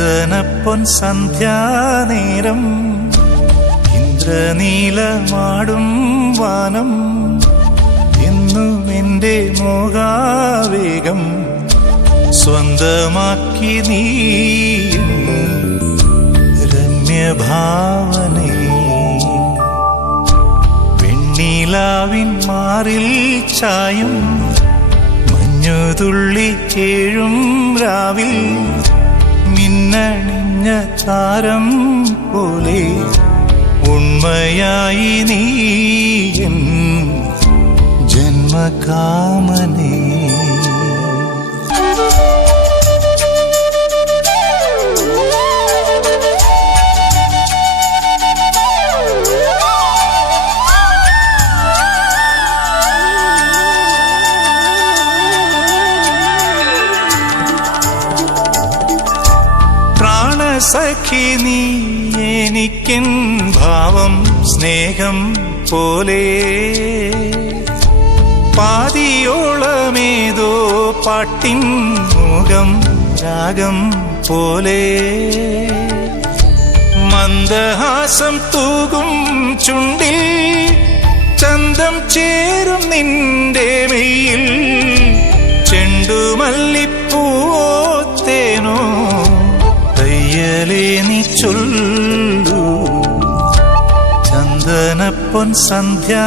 ചന്ദനപ്പൊൻ സന്ധ്യാനേരം ഇന്ദ്രനീലമാടും വാനം എന്നും എന്റെ മോഹാവേഗം സ്വന്തമാക്കി നീ രമ്യഭാവനേ. വെണ്ണീലാവിൻ മാറിൽ ചായും മഞ്ഞുതുള്ളി കേഴും രാവിൽ മിന്നണിഞ്ഞ താരം പോലെ ഉണ്മയായി നീ എൻ ജന്മകാമനേ. സഖി നീ എനിക്കിൻ ഭാവം സ്നേഹം പോലെ പാതിയോളമേതോ പാട്ടിൻ മുഖം രാഗം പോലെ മന്ദഹാസം തൂകും ചുണ്ടിൽ ചന്തം ചേരും നിന്റെ മെയ്യിൽ ചെണ്ടുമല്ലിപ്പൂവോ തേനോ തയ്യലേ നീ ചൊല്ലൂ ചന്ദനപ്പൊൻ സന്ധ്യ.